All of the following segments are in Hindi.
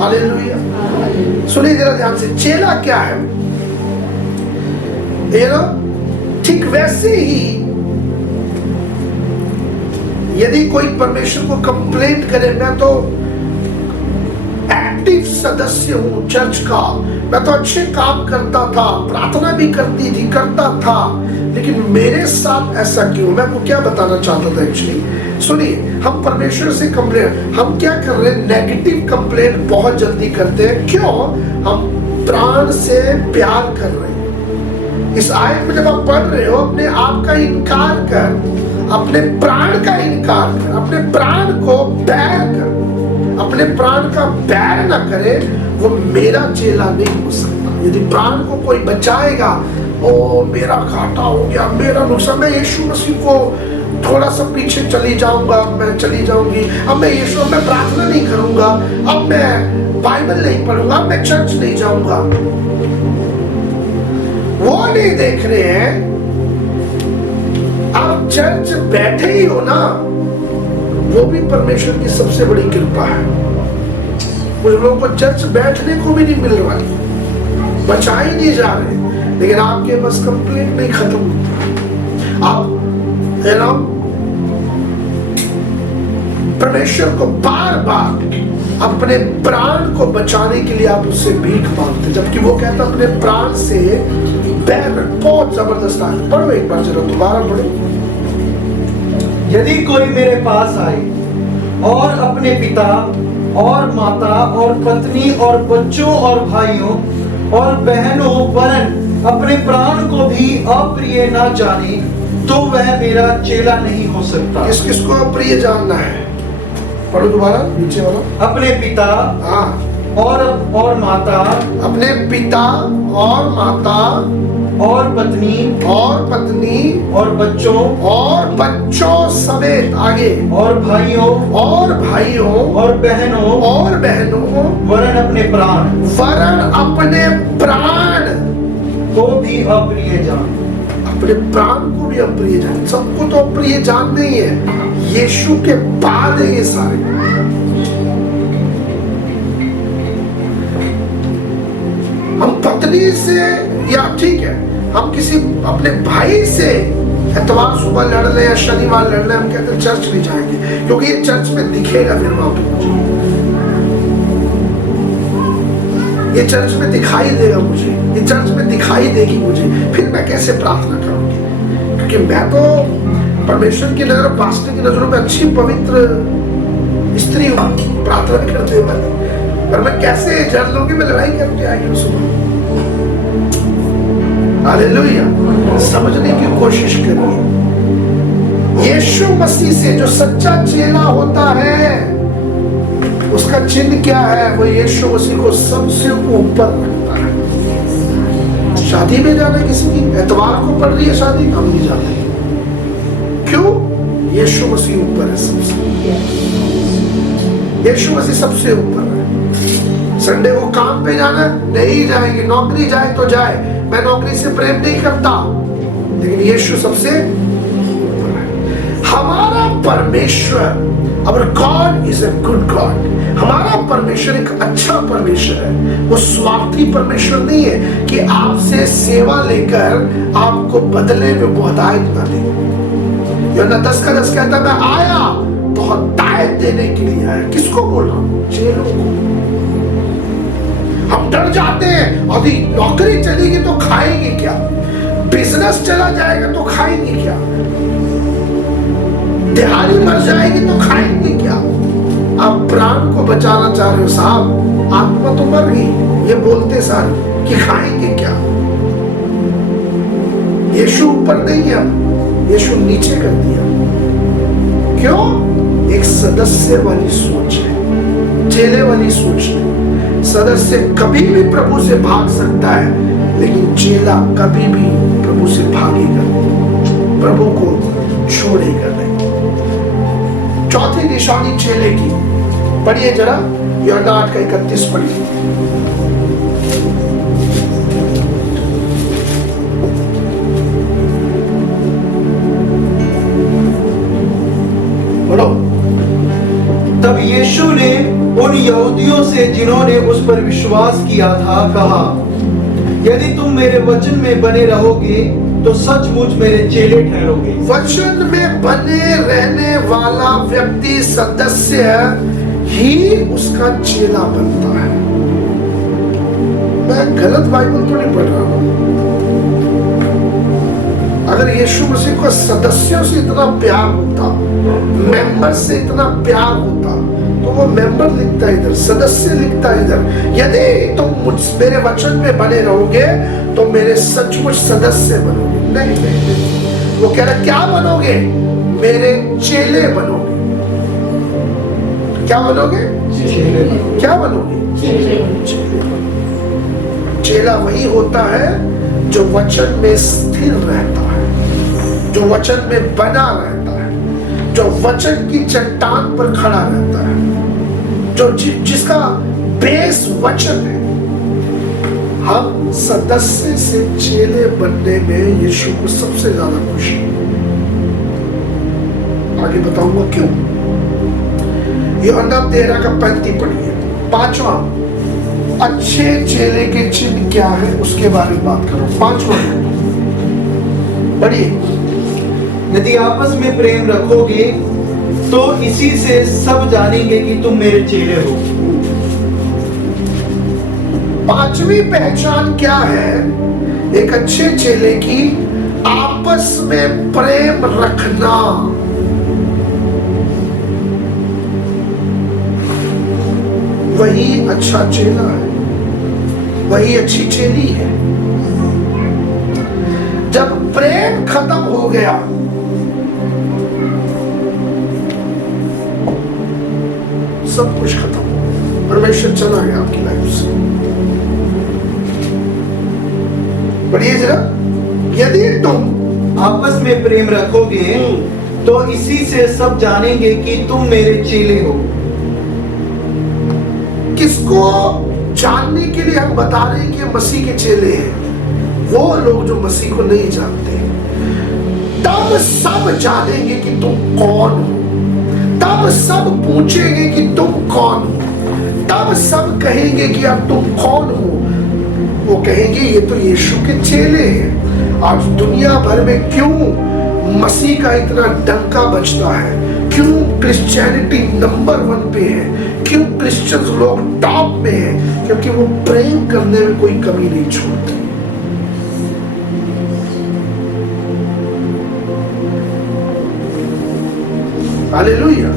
हालेलुया। सुनिए जरा ध्यान से, चेला क्या है? ठीक वैसे ही यदि कोई परमेश्वर को कंप्लेंट करे, मैं तो एक्टिव सदस्य हूं चर्च का, मैं तो अच्छे काम करता था, प्रार्थना भी करता था, लेकिन मेरे साथ ऐसा क्यों? मैं आपको क्या बताना चाहता था एक्चुअली, सुनिए, हम परमेश्वर से कंप्लेंट, हम क्या कर रहे हैं? नेगेटिव कंप्लेंट बहुत जल्दी करते हैं। क्यों? हम प्राण से प्यार कर रहे हैं। इस आयत में जब आप पढ़ रहे हो, अपने आप का इनकार कर, अपने प्राण का इनकार कर, अपने प्राण को बैर कर, अपने प्राण का बैर ना करे, वो मेरा चेला नहीं हो सकता। यदि प्राण को कोई बचाएगा, ओ मेरा घाटा हो गया, मेरा नुकसान, मैं यीशु मसीह को थोड़ा सा पीछे चली जाऊंगा, मैं चली जाऊंगी, अब मैं यीशु में प्रार्थना नहीं करूंगा, अब मैं बाइबल नहीं पढ़ूंगा, अब मैं चर्च नहीं जाऊंगा। वो नहीं देख रहे हैं आप चर्च बैठे ही हो ना, वो भी परमेश्वर की सबसे बड़ी कृपा है। कुछ लोगों को चर्च बैठने को भी नहीं मिल रहा, बचा ही नहीं जा रहे, लेकिन आपके बस कंप्लेंट नहीं खत्म होता। आप परमेश्वर को बार बार अपने प्राण को बचाने के लिए आप उससे भीख मांगते, जबकि वो कहता अपने प्राण से बैर। बहुत जबरदस्त है। पढ़ो एक बार जरा, दोबारा पढ़ो। यदि कोई मेरे पास आए और अपने पिता और माता और पत्नी और बच्चों और भाइयों और बहनों वरन अपने प्राण को भी अप्रिय ना जाने, तो वह मेरा चेला नहीं हो सकता। किसको अप्रिय जानना है? पढ़ो दोबारा, नीचे वाला। अपने पिता और माता, अपने पिता और माता और पत्नी और बच्चों समेत, आगे, और भाइयों और बहनों वरन अपने प्राण को भी अप्रिय जान। अपने प्राण को भी अप्रिय जान। सबको तो अप्रिय जान नहीं है, यीशु के बाद है ये सारे। हम पत्नी से, या ठीक है, हम किसी अपने भाई से इतवार सुबह लड़ ले या शनिवार लड़ ले, हम कहते हैं चर्च नहीं जाएंगे, क्योंकि ये चर्च में दिखेगा फिर वहां पे मुझे, ये चर्च में दिखाई देगा मुझे, ये चर्च में दिखाई देगी मुझे, फिर मैं कैसे प्रार्थना करूंगी? क्योंकि मैं तो परमेश्वर की नजर, पास्टर की नजरों में अच्छी पवित्र स्त्री हूँ, प्रार्थना करते वाली, पर मैं कैसे जज लूंगी? मैं लड़ाई करके आई हूँ सुबह। हालेलुया। समझने की कोशिश करिए, यीशु मसीह से जो सच्चा चेला होता है, उसका चिन्ह क्या है? वो यीशु मसीह को सबसे ऊपर रखता है। शादी में जाना किसी की, एतवार को पड़ रही है शादी, हम नहीं जाते। क्यों? यीशु मसीह ऊपर है सबसे, यीशु मसीह सबसे ऊपर है। संडे को काम पे जाना, नहीं जाएंगे, नौकरी जाए तो जाए, मैं नौकरी से प्रेम नहीं करता, लेकिन यीशु सबसे ऊपर है। हमारा परमेश्वर, our God is a good God, हमारा परमेश्वर एक अच्छा परमेश्वर है। वो स्वार्थी परमेश्वर नहीं है कि आपसे सेवा लेकर आपको बदले में बहुतायत ना दे। यूहन्ना 10:10 कहता है, मैं आया बहुतायत देने के लिए आया। किसको बोल रहा हूं? चेलों को। हम डर जाते हैं, यदि नौकरी चलेगी तो खाएंगे क्या, बिजनेस चला जाएगा तो खाएंगे क्या, दिहाड़ी मर जाएगी तो खाएंगे क्या। आप प्राण को बचाना चाह रहे हो साहब, आत्मा तो मर गई, ये बोलते सारे कि खाएंगे क्या। यीशु ऊपर नहीं है, यीशु नीचे कर दिया। क्यों? एक सदस्य वाली सोच है, चेले वाली सोच है। सदस्य कभी भी प्रभु से भाग सकता है, लेकिन चेला कभी भी प्रभु से भागेगा, प्रभु को छोड़ेगा नहीं। चौथी निशानी चेले की, पढ़िए जरा, यूहन्ना 8:31 पढ़िए। बोलो। तब यीशु ने उन यहूदियों से जिन्होंने उस पर विश्वास किया था कहा, यदि तुम मेरे वचन में बने रहोगे तो सचमुच मेरे चेले ठहरोगे। वचन में बने रहने वाला व्यक्ति, सदस्य ही उसका चेला बनता है। मैं गलत बाइबल तो नहीं पढ़ रहा हूं। अगर यीशु मसीह को सदस्यों से इतना प्यार होता, मेंबर से इतना प्यार होता, तो वो मेंबर लिखता है इधर, सदस्य लिखता है इधर। यदि तुम मुझ मेरे वचन में बने रहोगे तो मेरे सचमुच सदस्य बनोगे। नहीं नहीं नहीं, वो कह रहा क्या बनोगे? मेरे चेले बनोगे। क्या बनोगे? क्या बनोगे? चेला वही होता है जो वचन में स्थिर रहता है, जो वचन में बना रहता है, जो वचन की चट्टान पर खड़ा रहता है, जो जिसका बेस वचन है। हम सदस्य से चेले बनने में यीशु को सबसे ज्यादा खुशी। आगे बताऊंगा क्यों। यूहन्ना 13:35 पढ़िए। 5वां, अच्छे चेले के चिन्ह क्या है उसके बारे में बात करो। 5वां पढ़िए। यदि आपस में प्रेम रखोगे तो इसी से सब जानेंगे कि तुम मेरे चेले हो। 5वीं पहचान क्या है एक अच्छे चेले की? आपस में प्रेम रखना। वही अच्छा चेला है, वही अच्छी चेली है। जब प्रेम खत्म हो गया, सब कुछ खत्म, परमेश्वर चला गया आपकी लाइफ से। पढ़िए जरा। यदि तुम आपस में प्रेम रखोगे तो इसी से सब जानेंगे कि तुम मेरे चेले हो। किसको जानने के लिए हम बता रहे हैं कि मसीह के चेले हैं? वो लोग जो मसीह को नहीं जानते। तब सब जानेंगे कि तुम कौन हो, तब सब पूछेंगे कि तुम कौन हो, तब सब कहेंगे कि अब तुम कौन हो। वो कहेंगे ये तो यीशु के चेले हैं। आज दुनिया भर में क्यों मसीह का इतना डंका बजता है? क्यों क्रिश्चियनिटी नंबर 1 पे है? क्यों क्रिश्चियंस लोग टॉप में है? क्योंकि वो प्रेम करने में कोई कमी नहीं छोड़ते। हालेलुया।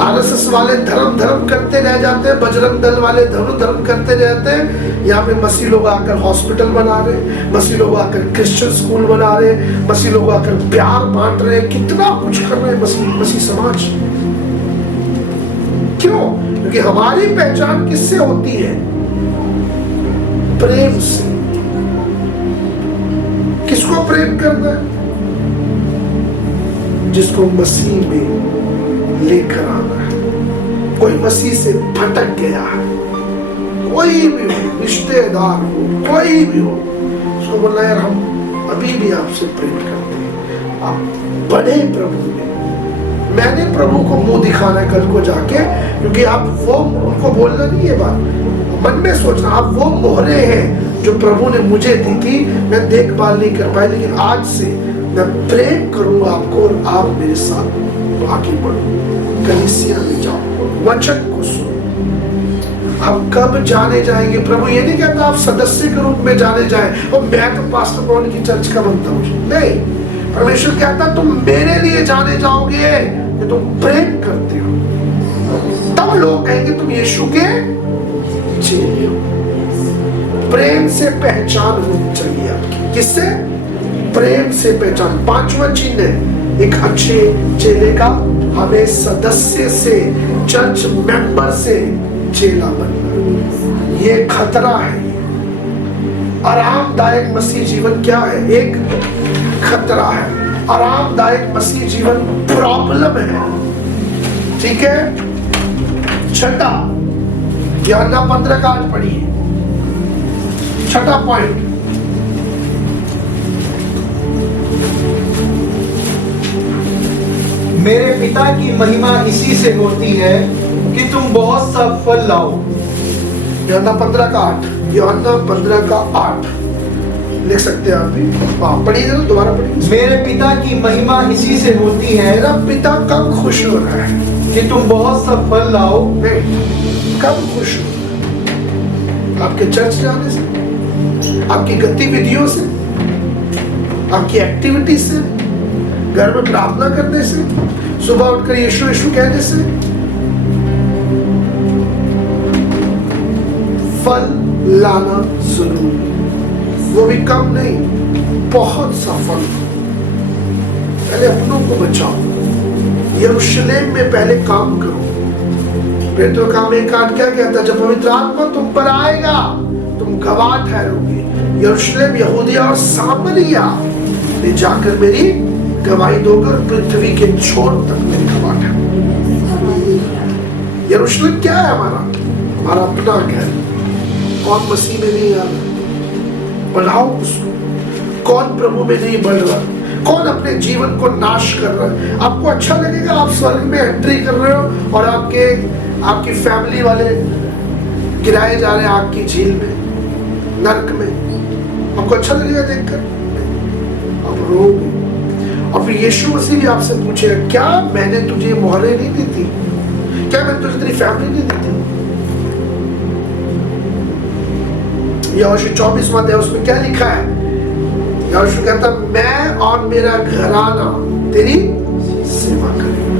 आरएसएस वाले धर्म करते रह जाते हैं, बजरंग दल वाले धर्म करते रहते हैं। यहाँ पे मसीह लोग आकर हॉस्पिटल बना रहे, मसीह लोग आकर क्रिश्चियन स्कूल बना रहे, मसीह लोग आकर प्यार बांट रहे, कितना कुछ कर रहे हैं मसीह समाज। क्यों? क्योंकि हमारी पहचान किससे होती है? प्रेम से। किसको प्रेम करना है? जिसको मसीह में लेकर आना है। कोई मसीह से भटक गया है, कोई भी हो, रिश्तेदार हो, कोई भी हो, उसको बोलना यार हम अभी भी आपसे प्रेम करते हैं, आप बड़े प्रभु में। मैंने प्रभु को मुंह दिखाना है कल को जाके, क्योंकि आप वो उनको बोलना नहीं है बात, मन में सोचना आप वो मोहरे हैं जो प्रभु ने मुझे दी थी, मैं देखभाल नहीं कर पाई, लेकिन आज से मैं प्रेम करूंगा आपको और आप मेरे साथ आगे बढ़ो, कलीसिया में जाओ, वचन को सुनो। आप कब जाने जाएंगे? प्रभु ये नहीं कहता आप सदस्य के रूप में जाने जाएं और मैं तो पास्टर पॉल की चर्च का बनता हूं। नहीं, परमेश्वर कहता तुम मेरे लिए जाने जाओगे कि तुम प्रेम करते हो। तब लोग कहेंगे तुम यीशु के चेले हो। प्रेम से पहचान होनी चाहिए आपकी। किससे? प्रेम से पहचान। 5वां चिन्ह है एक अच्छे चेले का, हमें सदस्य से, चर्च मेंबर से चेला बनना। ये खतरा है। आरामदायक मसीह जीवन क्या है? एक खतरा है। आरामदायक मसीह जीवन प्रॉब्लम है। ठीक है। 6, यूहन्ना 15 का आज पढ़िए। 6 पॉइंट। मेरे पिता की महिमा इसी से होती है कि तुम बहुत सा फल लाओ। यूहन्ना 15:8, यूहन्ना 15:8 लिख सकते हैं आप भी। हाँ, पढ़िए जरा, दोबारा पढ़िए। मेरे पिता की महिमा इसी से होती है मेरा पिता कब खुश हो रहा है? कि तुम बहुत सा फल लाओ। नहीं, कब खुश हो? आपके चर्च जाने से, आपकी गतिविधियों से, आपकी एक्टिविटी से, घर में प्रार्थना करने से, सुबह उठकर यीशु यीशु कहने से। फल लाना जरूरी, वो भी कम नहीं, बहुत सा फल। पहले अपनों को बचाओ, यरूशलेम में पहले काम करो। पेट्रो का में काट क्या कहता, जब पवित्र आत्मा तुम पर आएगा तुम गवाह ठहरोगे। यरूशलेम, यहूदिया और सामरिया में जाकर मेरी गवाही दोगे और पृथ्वी के छोर तक मेरी गवाह ठहरोगे। यरूशलेम क्या है? हमारा अपना घर। कौन मसीह में नहीं आ रहा? बढ़ाओ उसको। कौन प्रभु में नहीं बढ़ रहा? कौन अपने जीवन को नाश कर रहा है? आपको अच्छा लगेगा आप स्वर्ग में एंट्री कर रहे हो और आपकी फैमिली वाले गिराए जा रहे हैं आग की झील में, नरक में? आपको अच्छा लगेगा देखकर? आप रोगे। और फिर यीशु मसीह भी आपसे पूछेगा, क्या मैंने तुझे मोहरें नहीं दी थी? क्या मैंने तुझे तेरी फैमिली नहीं दी थी? यहोशू 24वां अध्याय, उसमें क्या लिखा है? यहोशू कहता, मैं और मेरा घराना तेरी सेवा करेगा।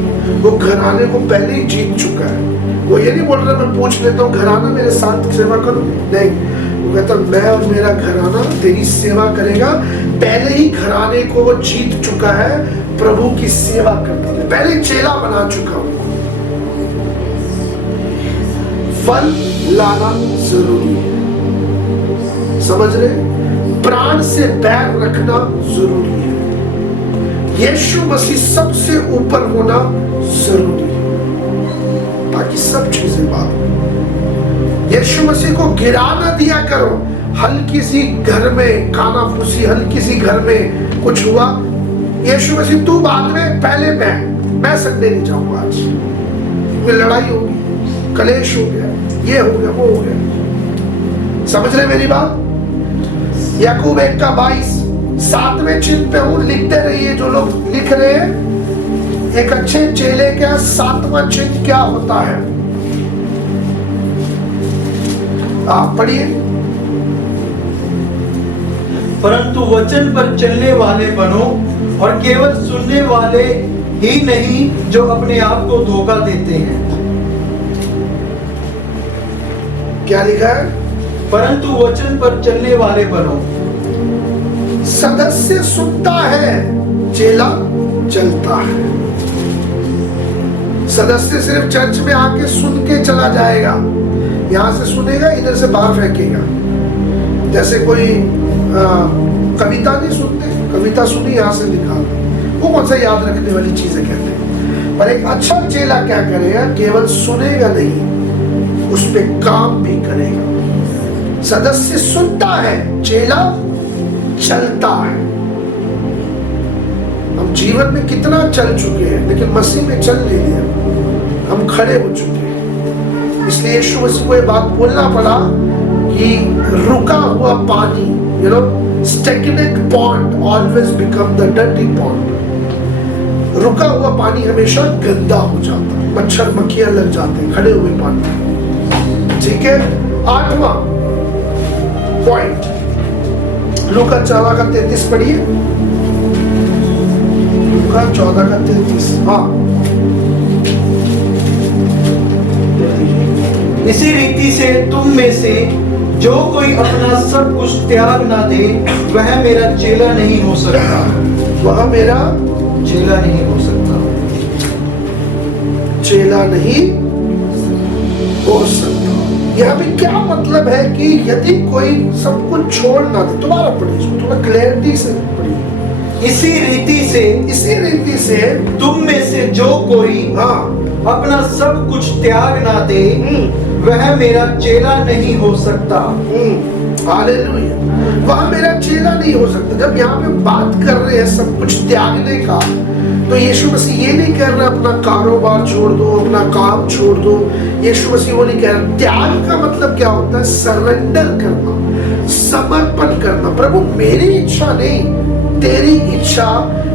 वो घराने को पहले ही जीत चुका है। वो ये नहीं बोल रहा मैं पूछ लेता हूँ घराना मेरे साथ सेवा करो, नहीं। वो कहता मैं और मेरा घराना तेरी सेवा करेगा। पहले ही घराने को वो जीत चुका है, प्रभु की सेवा करता है, पहले चेला बना चुका हूँ। फल लाना जरूरी है, समझ रहे? प्राण से बैर रखना जरूरी है। यीशु मसीह सबसे ऊपर होना जरूरी है, बाकी सब चीजें बाद। यीशु मसीह को गिरा ना दिया करो। हल्की सी घर में कानाफूसी, हल्की सी घर में कुछ हुआ, यीशु मसीह तू बाद में, पहले मैं सकने नहीं जाऊंगा। आज में लड़ाई होगी, कलेश हो गया, ये हो गया, वो हो गया। समझ रहे मेरी बात? याकूब 1:22, 7वें चिन्ह पे हूं, लिखते रहिए जो लोग लिख रहे हैं। एक अच्छे चेले का 7वां चिन्ह क्या होता है? आप पढ़िए। परंतु वचन पर चलने वाले बनो और केवल सुनने वाले ही नहीं जो अपने आप को धोखा देते हैं। क्या लिखा है? परंतु वचन पर चलने वाले बनो। सदस्य सुनता है, चेला चलता है। सदस्य सिर्फ चर्च में आके सुन के चला जाएगा, यहां से सुनेगा, इधर से बाहर फेंकेगा। जैसे कोई कविता नहीं सुनते, कविता सुनी यहां से निकाल, वो कौन सा याद रखने वाली चीजें कहते हैं। पर एक अच्छा चेला क्या करेगा? केवल सुनेगा नहीं, उस पे काम भी करेगा। सदस्य सुनता है, चेला चलता है। हम जीवन में कितना चल चुके हैं, लेकिन मसीह में चल नहीं लिया, हम खड़े हो चुके हैं। इसलिए यीशु मसीह को ये बात बोलना पड़ा कि रुका हुआ पानी, stagnant pond always become the dirty pond। रुका हुआ पानी हमेशा गंदा हो जाता है, मच्छर मक्खियां लग जाते हैं खड़े हुए पानी। ठीक है, 8वां पॉइंट, लूका 14:33 पढ़िए। लूका 14:33। हाँ, इसी रीति से तुम में से जो कोई अपना सब कुछ त्याग ना दे वह मेरा चेला नहीं हो सकता। वह मेरा चेला नहीं हो सकता। चेला नहीं हो सकता। यहाँ पे क्या मतलब है कि यदि कोई सब कुछ छोड़ ना दे, दोबारा पढ़िए, थोड़ा क्लैरिटी से पढ़िए। इसी रीति से तुम में से जो कोई अपना सब कुछ त्याग ना दे वह मेरा चेला नहीं हो सकता। हालेलुया। वह मेरा चेला नहीं हो सकता। जब यहाँ पे बात कर रहे हैं सब कुछ त्यागने का, तो यीशु मसीह ये नहीं कह रहा अपना कारोबार छोड़ दो, अपना काम छोड़ दो। यीशु मसीह वो नहीं कह रहा। त्याग का मतलब क्या होता है? सरेंडर करना, समर्पण करना। प्रभु मेरी इच्छा नहीं, तेरी इच्छा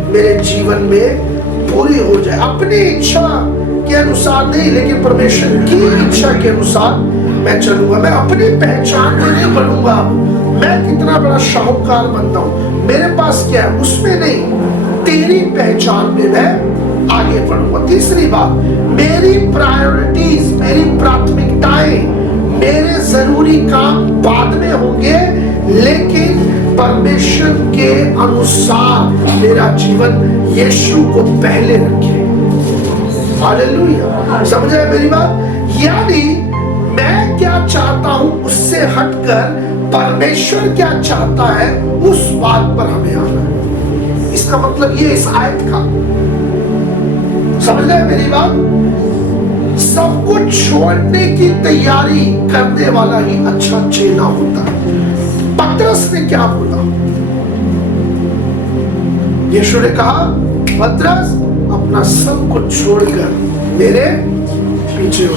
मेरे जीवन में पूरी हो जाए। अपनी इच्छा के अनुसार नहीं, लेकिन परमेश्वर की इच्छा के अनुसार मैं चलूंगा। मैं अपनी पहचान में नहीं बढ़ूंगा, मैं कितना बड़ा शाहूकार बनता हूं, मेरे पास क्या है उसमें नहीं, तेरी पहचान में मैं आगे बढ़ूंगा। तीसरी बात, मेरी प्रायोरिटीज, मेरी प्राथमिकताएं, मेरे जरूरी काम बाद में होंगे, लेकिन परमेश्वर के अनुसार मेरा जीवन यीशु को पहले रखे। हालेलुया। समझ रहे मेरी बात? यानी मैं क्या चाहता हूं उससे हटकर परमेश्वर क्या चाहता है उस बात पर हमें आना है। इसका मतलब ये इस आयत का, समझ रहे मेरी बात? सब कुछ छोड़ने की तैयारी करने वाला ही अच्छा चेला होता है। पतरस ने क्या बोला? यीशु ने कहा पतरस अपना सब कुछ छोड़कर मेरे पीछे हो।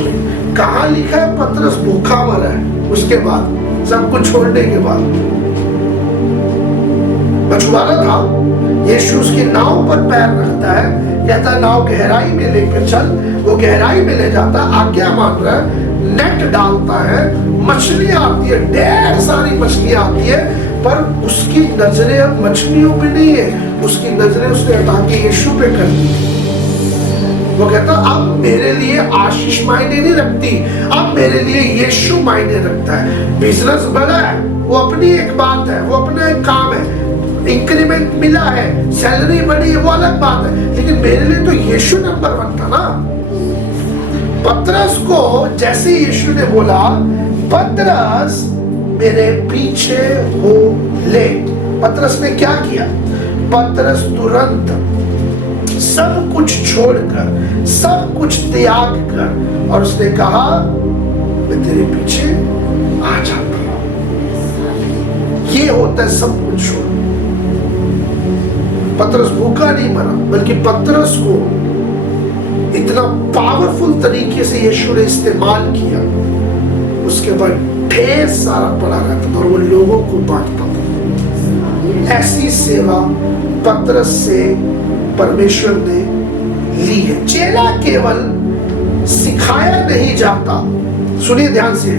कहां लिखा है पतरस भूखा मरा है? उसके बाद, सब कुछ छोड़ने के बाद। मछुआरा था, यीशु उसकी नाव पर पैर रखता है, कहता है नाव गहराई में लेकर चल। वो गहराई में ले जाता, आज्ञा मान रहा है, नेट डालता है, मछलियां आती है, ढेर सारी मछलियां आती है, पर उसकी नजरें अब मछलियों पे नहीं है, उसकी नजरें उसने हटा के यीशु पे कर दी। वो कहता अब मेरे लिए आशीष मायने नहीं रखती, अब मेरे लिए यीशु मायने रखता है। बिजनेस बड़ा है, वो अपनी एक बात है, वो अपना एक काम है, इंक्रीमेंट मिला है, सैलरी बढ़ी है, वो अलग बात है, लेकिन मेरे लिए तो यीशु नंबर 1 था ना। पतरस को जैसे यीशु ने बोला पतरस मेरे पीछे हो ले, पतरस ने क्या किया? पतरस तुरंत सब कुछ छोड़कर, सब कुछ त्याग कर, और उसने कहा मैं तेरे पीछे आ जाता हूं। ये होता है सब कुछ छोड़। पतरस भूखा नहीं मरा, बल्कि पतरस को इतना पावरफुल तरीके से यीशु ने इस्तेमाल किया, उसके बाद ढेर सारा पड़ा रहता था और वो लोगों को बांटता था। ऐसी सेवा पतरस से परमेश्वर ने ली है। चेला केवल सिखाया नहीं जाता, सुनिए ध्यान से,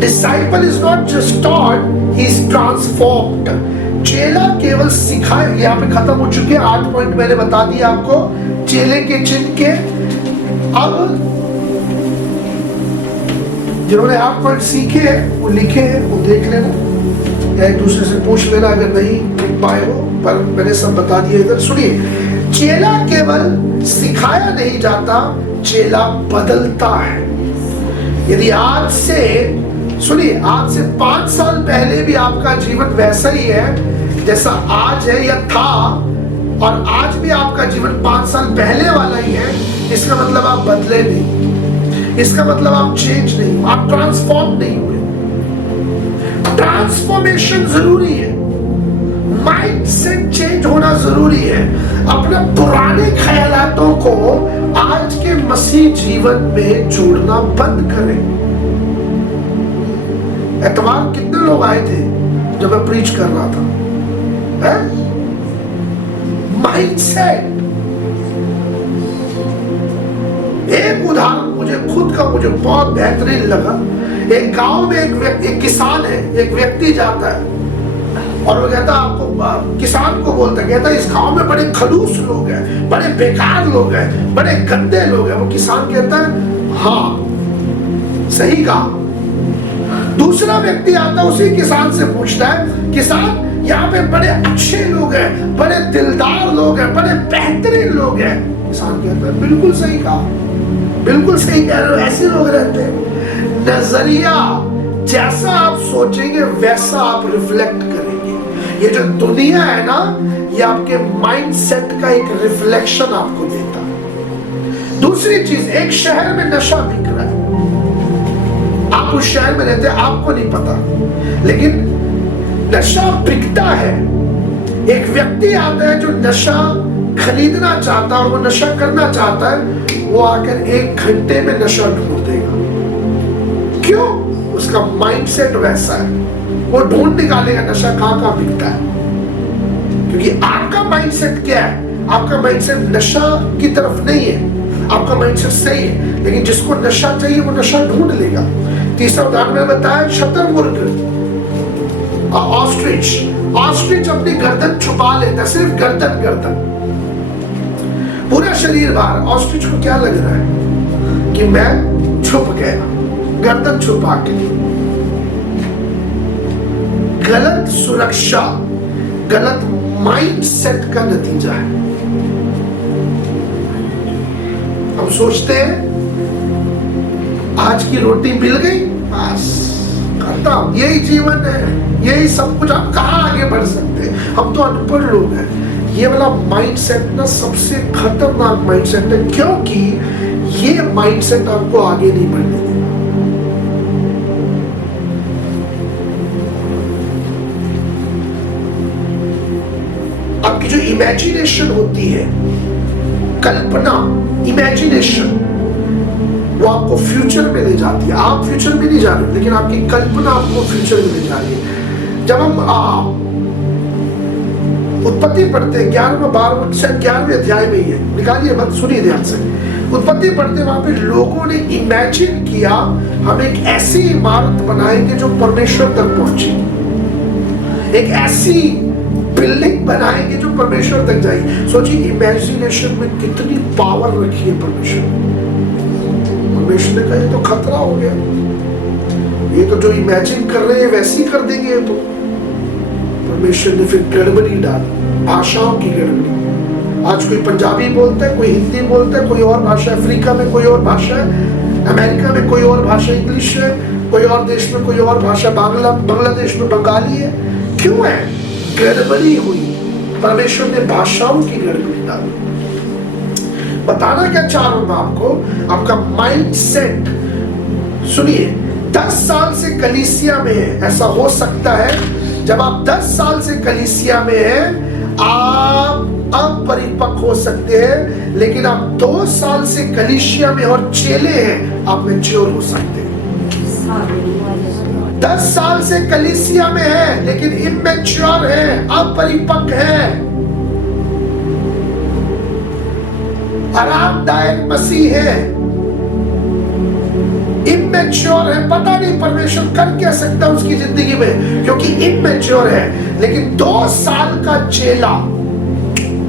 disciple is not just taught, he is transformed. चेला केवल सिखाया, यहाँ पे खत्म हो चुके 8 पॉइंट मैंने बता दिया आपको चेले के चिन्ह के। अब जिन्होंने 8 पॉइंट सीखे हैं वो लिखे हैं, वो देख लेना या एक दूसरे से पूछ लेना अगर नहीं लिख पाए हो, पर मैंने सब बता दिया इधर। सुनिए, चेला केवल सिखाया नहीं जाता, चेला बदलता है। यदि आज से, सुनिए, आज से 5 साल पहले भी आपका जीवन वैसा ही है जैसा आज है या था, और आज भी आपका जीवन 5 साल पहले वाला ही है, इसका मतलब आप बदले नहीं, इसका मतलब आप चेंज नहीं, आप ट्रांसफॉर्म नहीं हुए। ट्रांसफॉर्मेशन जरूरी है, माइंडसेट चेंज होना जरूरी है। अपने पुराने ख्यालातों को आज के मसीह जीवन में जोड़ना बंद करें। एतवार कितने लोग आए थे जब मैं प्रीच कर रहा था? माइंडसेट। एक उदाहरण मुझे खुद का मुझे बहुत बेहतरीन लगा। एक गांव में एक किसान है, एक व्यक्ति जाता है और वो कहता आपको, किसान को बोलता है, कहता इस गांव में बड़े खड़ूस लोग हैं, बड़े बेकार लोग हैं, बड़े गंदे लोग हैं। वो किसान कहता है हाँ सही कहा। दूसरा व्यक्ति आता है, उसी किसान से पूछता है, किसान यहाँ पे बड़े अच्छे लोग हैं, बड़े दिलदार लोग हैं, बड़े बेहतरीन लोग हैं। किसान कहता है बिल्कुल सही कहा, बिल्कुल सही कह रहे हो, ऐसे लोग रहते हैं। नजरिया जैसा आप सोचेंगे वैसा आप रिफ्लेक्ट करेंगे। ये जो दुनिया है ना, ये आपके माइंडसेट का एक रिफ्लेक्शन आपको देता है। दूसरी चीज, एक शहर में नशा बिक रहा है, आप उस शहर में रहते हैं, आपको नहीं पता, लेकिन नशा बिकता है। एक व्यक्ति आता है जो नशा खरीदना चाहता है और वो नशा करना चाहता है, वो आकर 1 घंटे में नशा ढूंढ देगा। क्यों? उसका माइंडसेट वैसा है, वो ढूंढ निकालेगा नशा कहां बिकता है। क्योंकि आपका माइंडसेट क्या है? आपका माइंडसेट नशा की तरफ नहीं है, आपका माइंडसेट सही है, लेकिन जिसको नशा चाहिए वो नशा ढूंढ लेगा। तीसरा उदाहरण में बताया शतरमुर्ग, ऑस्ट्रिच। ऑस्ट्रिच अपनी गर्दन छुपा लेता है, सिर्फ गर्दन, पूरा शरीर बाहर। ऑस्ट्रिच को क्या लग रहा है कि मैं छुप गया, गर्दन छुपा के। गलत सुरक्षा, गलत माइंडसेट का नतीजा है। हम सोचते हैं आज की रोटी मिल गई, बस खत्म, यही जीवन है, यही सब कुछ। हम कहाँ आगे बढ़ सकते हैं? हम तो अनपढ़ लोग हैं। ये वाला माइंडसेट ना सबसे खतरनाक माइंडसेट है, क्योंकि ये माइंडसेट आपको आगे नहीं बढ़ने देगा। आपकी जो इमेजिनेशन होती है, कल्पना, इमेजिनेशन, वो आपको फ्यूचर में ले जाती है। आप फ्यूचर में नहीं जा रहे, लेकिन आपकी कल्पना आपको फ्यूचर में ले जा रही है। जब हम उत्पत्ति पढ़ते हैं 11वें अध्याय में ही है, निकालिए मत, सुनिए ध्यान से। उत्पत्ति पढ़ते वहां पे लोगों ने इमेजिन किया हम एक ऐसी इमारत बनाएंगे जो परमेश्वर तक पहुंचे, एक ऐसी बिल्डिंग बनाएंगे जो परमेश्वर तक जाएगी। सोचिए इमेजिनेशन में कितनी पावर रखी है परमेश्वर ने कहा ये तो खतरा हो गया, ये तो जो इमेजिन कर रहे हैं वैसे ही कर देंगे। ये तो परमेश्वर ने फिर गड़बड़ी डाली, भाषाओं की गड़बड़ी। आज कोई पंजाबी बोलता है, कोई हिंदी बोलता है, कोई और भाषा, अफ्रीका में कोई और भाषा है, अमेरिका में कोई और भाषा इंग्लिश है, कोई और देश में कोई और भाषा, बांग्लादेश में बंगाली है। क्यों है? गड़बड़ी हुई, परमेश्वर ने भाषाओं की गड़बड़ी डाली। बताना क्या चाह रहा हूं मैं आपको, आपका माइंडसेट। सुनिए, 10 साल से कलीसिया में है, ऐसा हो सकता है जब आप 10 साल से कलीसिया में हैं, आप अपरिपक्व हो सकते हैं, लेकिन आप 2 साल से कलीसिया में और चेले हैं, आप मैच्योर हो सकते हैं। 10 साल से कलीसिया में है लेकिन इमैच्योर है, अपरिपक्व है, आरामदायक मसीह है, इमैच्योर है, पता नहीं परमेश्वर कर क्या सकता उसकी जिंदगी में, क्योंकि इमैच्योर है। लेकिन 2 साल का चेला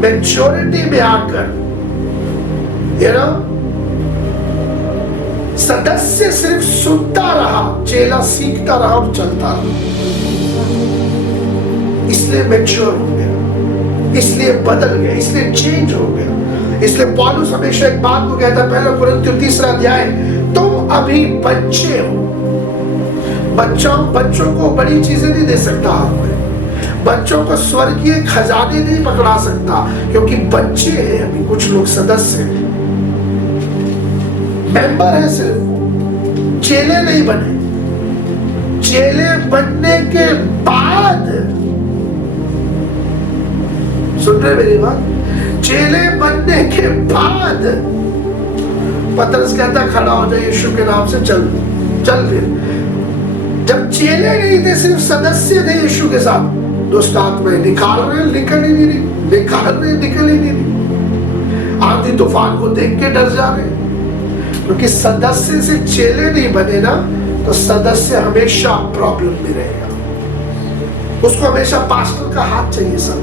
मैच्योरिटी में आकर, सदस्य सिर्फ सुनता रहा, चेला सीखता रहा और चलता रहा, इसलिए मैच्योर हो गया, इसलिए बदल गया, इसलिए चेंज हो गया। इसलिए पौलुस हमेशा एक बात को कहता है, 1 कुरिन्थियों 3 अध्याय, तुम अभी बच्चे हो। बच्चों को बड़ी चीजें नहीं दे सकता हाथ में, बच्चों को स्वर्गीय खजाने नहीं पकड़ा सकता, क्योंकि बच्चे हैं अभी। कुछ लोग सदस्य हैं, मेंबर है, सिर्फ चेले नहीं बने। चेले बनने के बाद, सुन रहे मेरी बात, चेले बनने के बाद पतरस कहता खड़ा हो जाए, यीशु के नाम से चल फिर। जब चेले नहीं थे, सिर्फ सदस्य थे यीशु के साथ, दुष्ट आत्माएं निकाल रहे, निकल ही नहीं रही। आंधी तूफान को देख के डर जा रहे, क्योंकि सदस्य से चेले नहीं बने ना, तो सदस्य हमेशा प्रॉब्लम में रहेगा। उसको हमेशा पास्टर का हाथ चाहिए सब,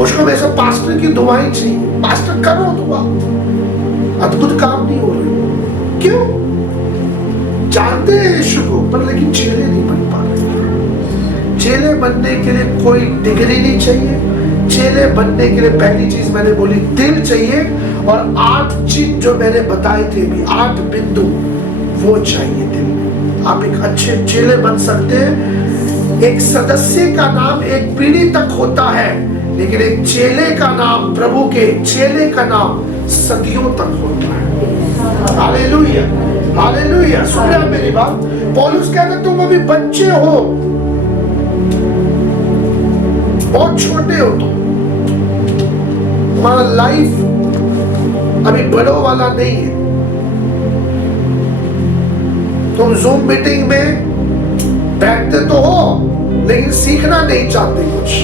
उसको हमेशा पास्टर की दुआएं चाहिए। पास्टर करो दुआ, अद्भुत काम नहीं हो रहे। क्यों? जानते हैं यीशु को, पर लेकिन चेले नहीं बन पा रहे। चेले बनने के लिए कोई डिग्री नहीं चाहिए। चेले बनने के लिए पहली चीज मैंने बोली, दिल चाहिए, और 8 चीज जो मैंने बताए थे भी, 8 बिंदु, वो चाहिए दिल में। आप एक अच्छे चेले बन सकते हैं। एक सदस्य का नाम एक पीढ़ी तक होता है, लेकिन एक चेले का नाम, प्रभु के चेले का नाम सदियों तक होता है। Hallelujah, hallelujah. सुन रहे हैं मेरी बात? पौलुस कहता तुम अभी बच्चे हो, बहुत छोटे हो तुम, तुम्हारा लाइफ अभी बड़ों वाला नहीं है। तुम जूम मीटिंग में बैठते तो हो लेकिन सीखना नहीं चाहते कुछ।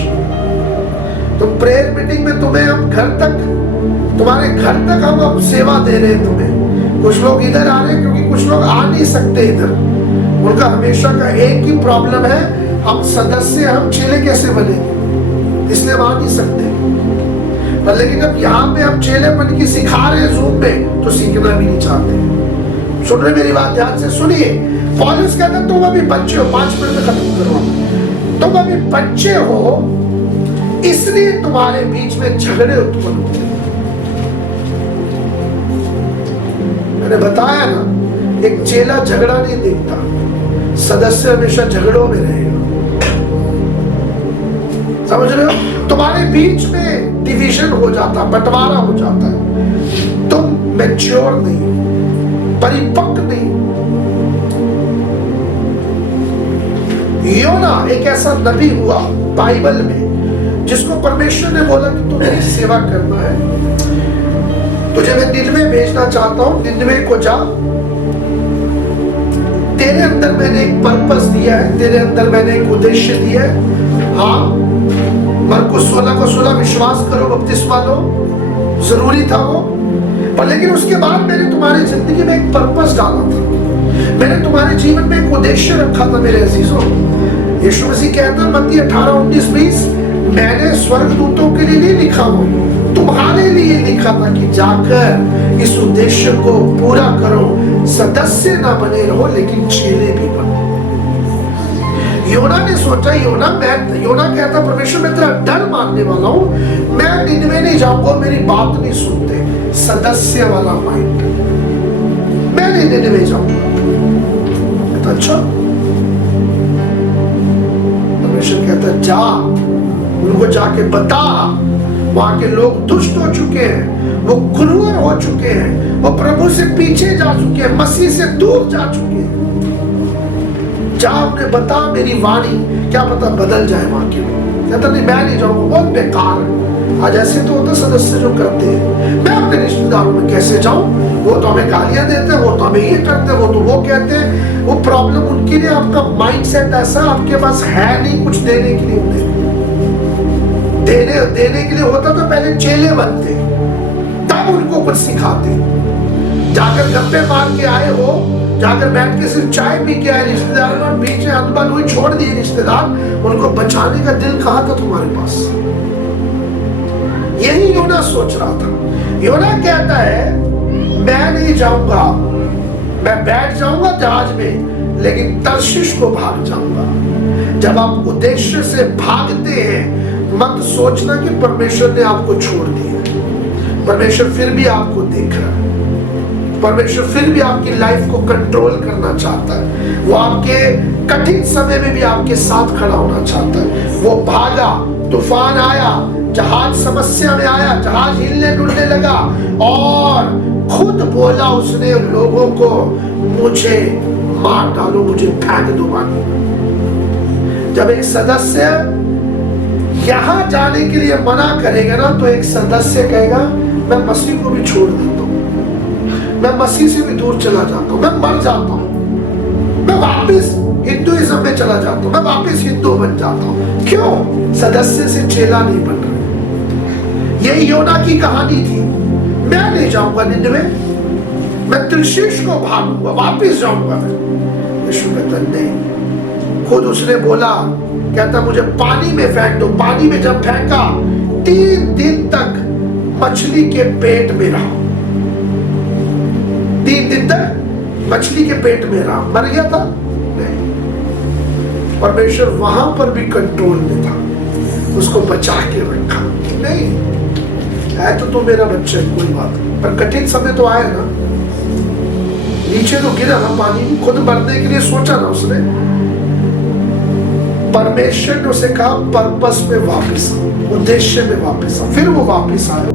तुम प्रेयर मीटिंग में तुम्हें हम घर तक, तुम्हारे घर तक हम सेवा दे रहे हैं तुम्हें। कुछ लोग इधर आ रहे हैं क्योंकि कुछ लोग आ नहीं सकते इधर। उनका हमेशा का एक ही प्रॉब्लम है, हम सदस्य, हम चेले कैसे बनेंगे, इसलिए हम आ नहीं सकते। पर लेकिन अब यहाँ पे हम चेलेपन की सिखा रहे हैं जूम में, तो सीखना भी नहीं चाहते। सुन रहे मेरी बात, ध्यान से सुनिए। पौलुस कहता है तुम अभी बच्चे हो, 5 मिनट में खत्म करो। तुम अभी बच्चे हो, इसलिए तुम्हारे बीच में झगड़े उत्पन्न होते हैं। मैंने बताया ना, एक चेला झगड़ा नहीं देखता, सदस्य हमेशा झगड़ों में रहेगा। समझ रहे हो? तुम्हारे बीच में डिवीजन हो जाता, बंटवारा हो जाता है। तुम मैच्योर नहीं, परिपक्व नहीं। योना एक ऐसा नबी हुआ बाइबल में जिसको परमेश्वर ने बोला कि तू मेरी सेवा करना है, तुझे मैं निनवे भेजना चाहता हूं, निनवे को जा। तेरे अंदर मैंने एक पर्पस दिया है, तेरे अंदर मैंने एक उद्देश्य दिया है। हाँ, मरकुस 16:16 विश्वास करो, बपतिस्मा लो, जरूरी था वो। पर लेकिन उसके बाद मैंने तुम्हारी जिंदगी में एक पर्पस डाला था, मैंने तुम्हारे जीवन में एक उद्देश्य रखा था मेरे अजीजों। यीशु मसीह कहता है मत्ती 18:19-20, मैंने स्वर्गदूतों के लिए नहीं लिखा हूं, तुम्हारे लिए लिखा था कि जाकर इस उद्देश्य को पूरा करो। सदस्य ना बने रहो लेकिन चेले भी बनो। योना ने सोचा, योना कहता परमेश्वर मैं तेरा डर मानने वाला हूं, मैं निनवे नहीं जाऊंगा, मेरी बात नहीं सुनते। सदस्य वाला माइंड, मैं नहीं निनवे जाऊंगा। अच्छा, परमेश्वर कहता जा, उनको जाके बता, वहां के लोग दुष्ट हो चुके हैं, वो क्रूर हो चुके हैं, वो प्रभु से पीछे जा चुके हैं, मसीह से दूर जा चुके हैं। जा उन्हें बता मेरी वाणी, क्या पता बदल जाए वहां के लोग। कहता नहीं मैं नहीं जाऊंगा, बहुत बेकार है। आज ऐसे तो होता सदस्य जो करते हैं, मैं अपने रिश्तेदारों में कैसे जाऊं, वो तो हमें गालियां देते हैं, वो तो हमें ये करते हैं, वो तो वो कहते हैं। वो प्रॉब्लम उनके लिए, आपका माइंडसेट ऐसा, आपके पास है नहीं कुछ देने के लिए। उन्हें देने के लिए होता तो पहले चेले बनते, तब उनको कुछ सिखाते। जाकर गप्पे मार के आए हो, जाकर बैठ के सिर्फ चाय पी के आए, रिश्तेदारों और बीच में अनबन हुई, छोड़ दिए रिश्तेदार, उनको बचाने का दिल कहाँ था तुम्हारे पास? यही योना सोच रहा था। योना कहता है मैं नहीं जाऊंगा, मैं बैठ जाऊंगा जहाज में, लेकिन तर्शीश को भाग जाऊंगा। जब आप उद्देश्य से भागते हैं, मत सोचना कि परमेश्वर ने आपको छोड़ दिया। परमेश्वर फिर भी आपको देख रहा है, परमेश्वर फिर भी आपकी लाइफ को कंट्रोल करना चाहता है। वो आपके कठिन समय में भी आपके साथ खड़ा होना चाहता है। वो भागा, तूफान आया, जहाज समस्या में आया, जहाज हिलने डुलने लगा, और खुद बोला उसने लोगों को, मुझे मार डालो, मुझे फेंक दो पानी। जब एक सदस्य यहां जाने के लिए मना करेगा ना, तो एक सदस्य कहेगा मैं मसीह को भी छोड़ देता हूं, मैं मसीह से भी दूर चला जाता हूं, मैं मर जाता हूं, मैं वापस हिंदुइज्म में चला जाता हूं, मैं वापस हिंदू बन जाता हूं। क्यों? सदस्य से चेला नहीं बन रहा। यही योना की कहानी थी। मैं नहीं जाऊंगा निनवे, मैं तर्शीश को भागूंगा, वापस जाऊंगा। यीशु कहता नहीं, खुद उसने बोला, कहता मुझे पानी में फेंक दो। पानी में जब फेंका, 3 दिन तक मछली के पेट में रहा। 3 दिन तक मछली के पेट में रहा। मर गया था? नहीं। परमेश्वर वहां पर भी कंट्रोल में था, उसको बचा के रखा। नहीं है तो मेरा बच्चा, कोई बात नहीं, पर कठिन समय तो आया ना, नीचे तो गिरा ना पानी, खुद मरने के लिए सोचा ना उसने। परमेश्वर ने उसे कहा पर्पस में वापस आ, उद्देश्य में वापस आ। फिर वो वापस आया,